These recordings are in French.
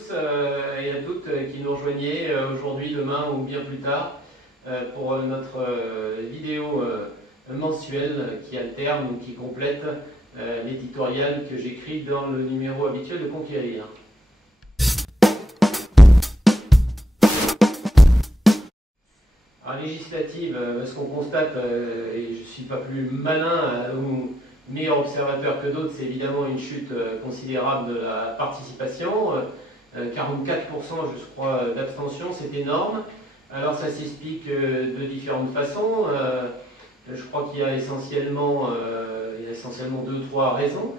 tous et à toutes qui nous rejoignez aujourd'hui, demain ou bien plus tard pour notre vidéo mensuelle qui alterne ou qui complète l'éditorial que j'écris dans le numéro habituel de Conquérir. Alors, législative, ce qu'on constate, et je ne suis pas plus malin ou meilleur observateur que d'autres, c'est évidemment une chute considérable de la participation, 44% je crois d'abstention, c'est énorme. Alors ça s'explique de différentes façons, je crois qu'il y a essentiellement deux ou trois raisons.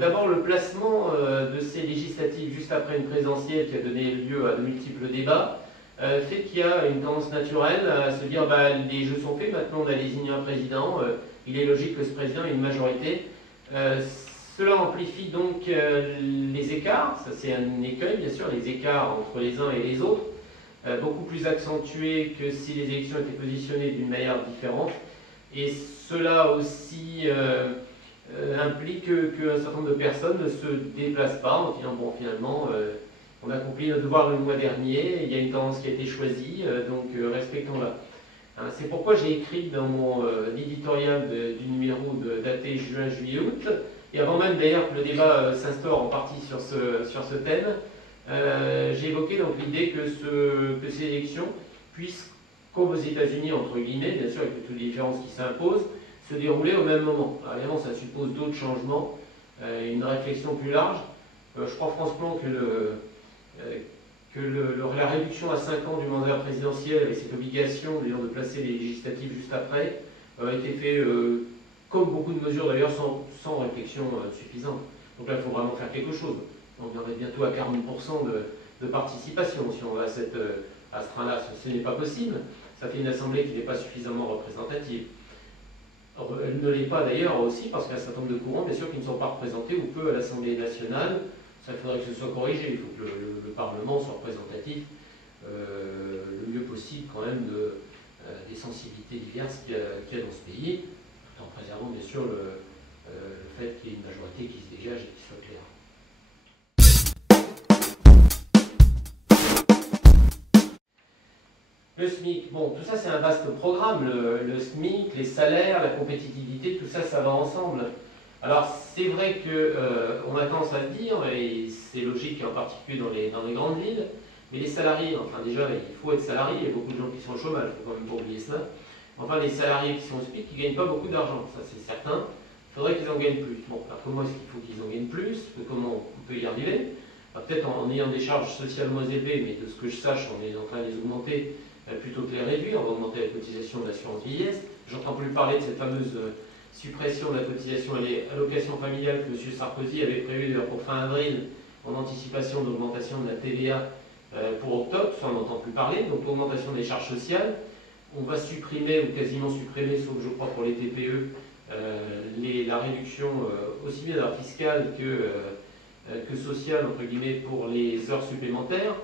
D'abord le placement de ces législatives juste après une présidentielle qui a donné lieu à de multiples débats, fait qu'il y a une tendance naturelle à se dire les jeux sont faits, maintenant on a désigné un président, il est logique que ce président ait une majorité. Cela amplifie donc les écarts, ça c'est un écueil bien sûr, les écarts entre les uns et les autres, beaucoup plus accentués que si les élections étaient positionnées d'une manière différente. Et cela aussi implique qu'un certain nombre de personnes ne se déplacent pas en disant bon finalement on a accompli notre devoir le mois dernier, il y a une tendance qui a été choisie, donc respectons-la. C'est pourquoi j'ai écrit dans mon éditorial du numéro daté juin, juillet, août, et avant même d'ailleurs que le débat s'instaure en partie sur ce thème, j'ai évoqué donc l'idée que ces élections puissent, comme aux États-Unis entre guillemets, bien sûr avec toutes les différences qui s'imposent, se dérouler au même moment. Alors, évidemment ça suppose d'autres changements, une réflexion plus large. Je crois franchement que la réduction à 5 ans du mandat présidentiel avec cette obligation de placer les législatives juste après a été fait, comme beaucoup de mesures d'ailleurs, sans réflexion suffisante. Donc là, il faut vraiment faire quelque chose. On viendrait bientôt à 40% de participation si on va à ce train-là. Ce n'est pas possible. Ça fait une assemblée qui n'est pas suffisamment représentative. Elle ne l'est pas d'ailleurs aussi parce qu'il y a un certain nombre de courants, bien sûr, qui ne sont pas représentés ou peu à l'Assemblée nationale. Ça, il faudrait que ce soit corrigé. Il faut que le Parlement soit représentatif le mieux possible quand même des sensibilités diverses qu'il y a dans ce pays, tout en préservant bien sûr le fait qu'il y ait une majorité qui se dégage et qui soit claire. Le SMIC, bon, tout ça c'est un vaste programme, le SMIC, les salaires, la compétitivité, tout ça, ça va ensemble. Alors c'est vrai qu'on a tendance à le dire, et c'est logique en particulier dans les grandes villes, mais les salariés, enfin déjà il faut être salarié, il y a beaucoup de gens qui sont au chômage, il ne faut quand même pas oublier cela. Enfin les salariés qui sont au SMIC, qui ne gagnent pas beaucoup d'argent, ça c'est certain, il faudrait qu'ils en gagnent plus. Bon, alors comment est-ce qu'il faut qu'ils en gagnent plus? Comment on peut y arriver? Peut-être en ayant des charges sociales moins élevées, mais de ce que je sache, on est en train de les augmenter plutôt que les réduire, on va augmenter la cotisation de l'assurance vieillesse. J'entends plus parler de cette fameuse suppression de la cotisation à l'allocation familiale que M. Sarkozy avait prévu pour fin avril en anticipation d'augmentation de la TVA pour octobre, ça on n'entend plus parler, donc augmentation des charges sociales. On va supprimer ou quasiment supprimer, sauf je crois pour les TPE, la réduction aussi bien fiscale que sociale entre guillemets pour les heures supplémentaires.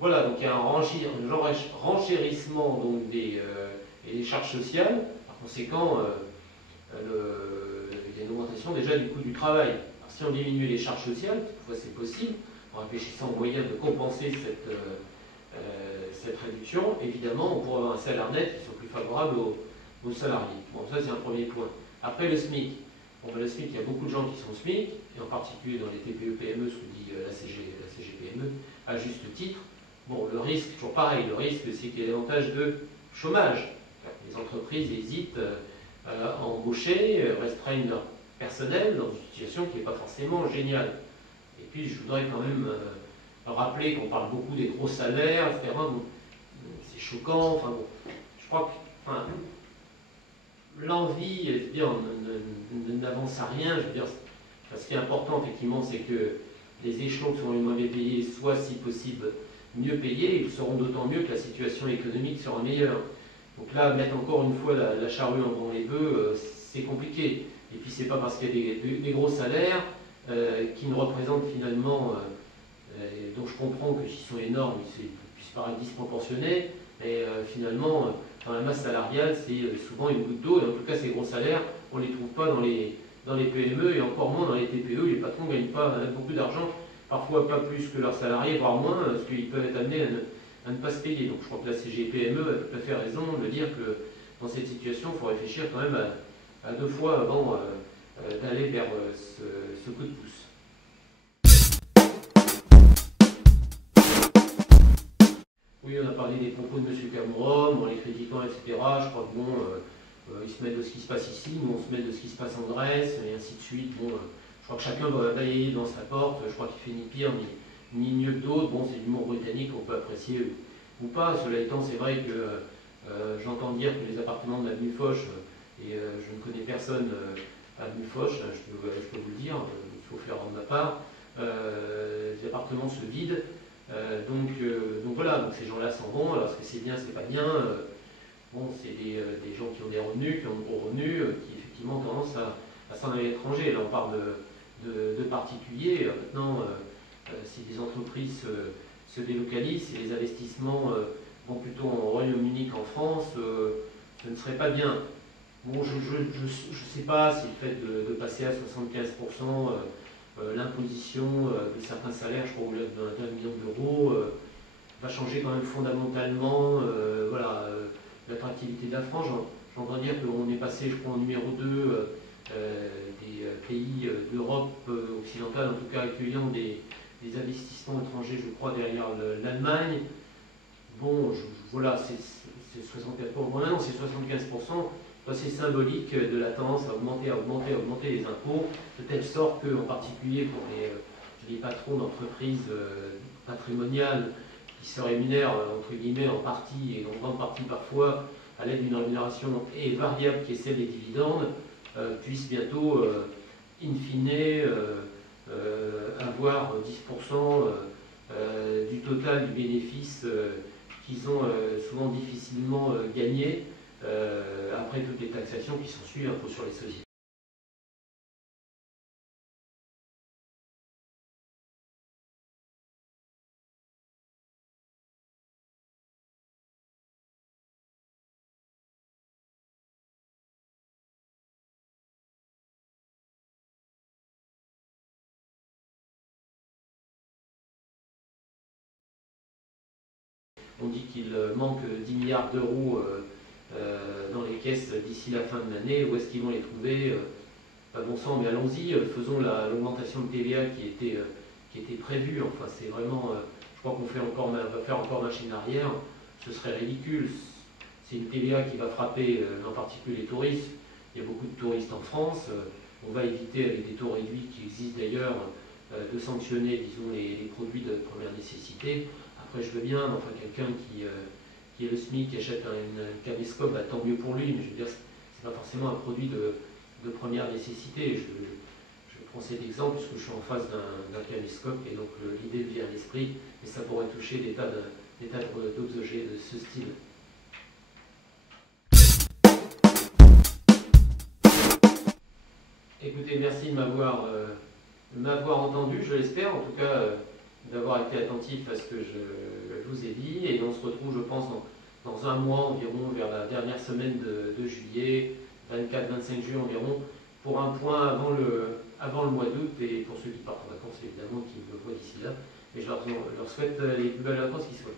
Voilà, donc il y a un renchérissement donc, des charges sociales. Par conséquent, il y a une augmentation déjà du coût du travail. Alors, si on diminue les charges sociales, toutefois c'est possible, en réfléchissant aux moyens de compenser cette réduction, évidemment, on pourra avoir un salaire net qui soit plus favorable aux salariés. Bon, ça c'est un premier point. Après le SMIC. Bon, le SMIC, il y a beaucoup de gens qui sont au SMIC, et en particulier dans les TPE-PME, ce que dit la CGPME, à juste titre. Bon, le risque, toujours pareil, le risque c'est qu'il y a davantage de chômage. Les entreprises hésitent à embaucher, restreignent leur personnel dans une situation qui n'est pas forcément géniale. Et puis je voudrais quand même rappeler qu'on parle beaucoup des gros salaires, etc. Bon, c'est choquant, enfin bon, je crois que l'envie, n'avance à rien, je veux dire, ce qui est important effectivement, c'est que les échelons qui sont les moins bien payés soient si possible mieux payés, ils seront d'autant mieux que la situation économique sera meilleure. Donc là, mettre encore une fois la charrue avant les bœufs, c'est compliqué. Et puis c'est pas parce qu'il y a des gros salaires qui ne représentent finalement, donc je comprends que s'ils sont énormes, ils puissent paraître disproportionnés, mais finalement, dans la masse salariale, c'est souvent une goutte d'eau, et en tout cas ces gros salaires, on ne les trouve pas dans les PME, et encore moins dans les TPE, les patrons ne gagnent pas beaucoup d'argent parfois pas plus que leurs salariés, voire moins, parce qu'ils peuvent être amenés à ne pas se payer. Donc je crois que la CGPME a tout à fait raison de dire que dans cette situation, il faut réfléchir quand même à deux fois avant d'aller vers ce coup de pouce. Oui, on a parlé des propos de M. Cameron, en les critiquant, etc. Je crois que bon, ils se mettent de ce qui se passe ici, nous on se met de ce qui se passe en Grèce, et ainsi de suite. Bon, je crois que chacun doit balayer dans sa porte. Je crois qu'il fait ni pire ni mieux que d'autres. Bon, c'est l'humour britannique qu'on peut apprécier ou pas. Cela étant, c'est vrai que j'entends dire que les appartements de l'avenue Foch, et je ne connais personne à l'avenue Foch, je peux vous le dire, il faut faire de ma part, les appartements se vident. Donc voilà, donc ces gens-là s'en vont. Alors est-ce que c'est bien, c'est pas bien bon, c'est des gens qui ont des revenus, qui ont de gros revenus, qui effectivement ont tendance à s'en aller à l'étranger. Là on parle de particuliers. Maintenant, si des entreprises se délocalisent, si les investissements vont plutôt en Royaume-Uni qu'en France, ce ne serait pas bien. Bon, je ne sais pas si le fait de passer à 75%, l'imposition de certains salaires, je crois au-delà d'1 million d'euros, va changer quand même fondamentalement voilà, l'attractivité de la France. J'entends dire qu'on est passé, je crois, en numéro 2 des pays d'Europe occidentale, en tout cas accueillant des investissements étrangers, je crois, derrière l'Allemagne. Bon, voilà, c'est 64%. Bon, non, c'est 75%. C'est symbolique de la tendance à augmenter les impôts, de telle sorte que, en particulier pour les patrons d'entreprises patrimoniales qui se rémunèrent, entre guillemets, en partie, et en grande partie parfois, à l'aide d'une rémunération variable qui est celle des dividendes, puissent bientôt, in fine, avoir 10% du total du bénéfice qu'ils ont souvent difficilement gagné après toutes les taxations qui s'ensuivent, impôt sur les sociétés. On dit qu'il manque 10 milliards d'euros dans les caisses d'ici la fin de l'année. Où est-ce qu'ils vont les trouver? Pas bon sang, mais allons-y, faisons l'augmentation de TVA qui était prévue. Enfin, c'est vraiment, je crois qu'on va faire encore machine arrière. Ce serait ridicule. C'est une TVA qui va frapper en particulier les touristes. Il y a beaucoup de touristes en France. On va éviter, avec des taux réduits qui existent d'ailleurs, de sanctionner, disons, les produits de première nécessité. Après, je veux bien, enfin, quelqu'un qui est le SMIC, qui achète un caméscope, bah, tant mieux pour lui, mais je veux dire, c'est pas forcément un produit de première nécessité. Je prends cet exemple puisque je suis en face d'un caméscope et donc l'idée me vient à l'esprit, mais ça pourrait toucher des tas d'objets de ce style. Écoutez, merci de m'avoir entendu, je l'espère, en tout cas d'avoir été attentif à ce que je vous ai dit, et on se retrouve, je pense, dans un mois environ, vers la dernière semaine de juillet, 24-25 juillet environ, pour un point avant le mois d'août, et pour ceux qui partent en vacances, évidemment, qui me voient d'ici là, et je leur souhaite les plus belles vacances qui soient.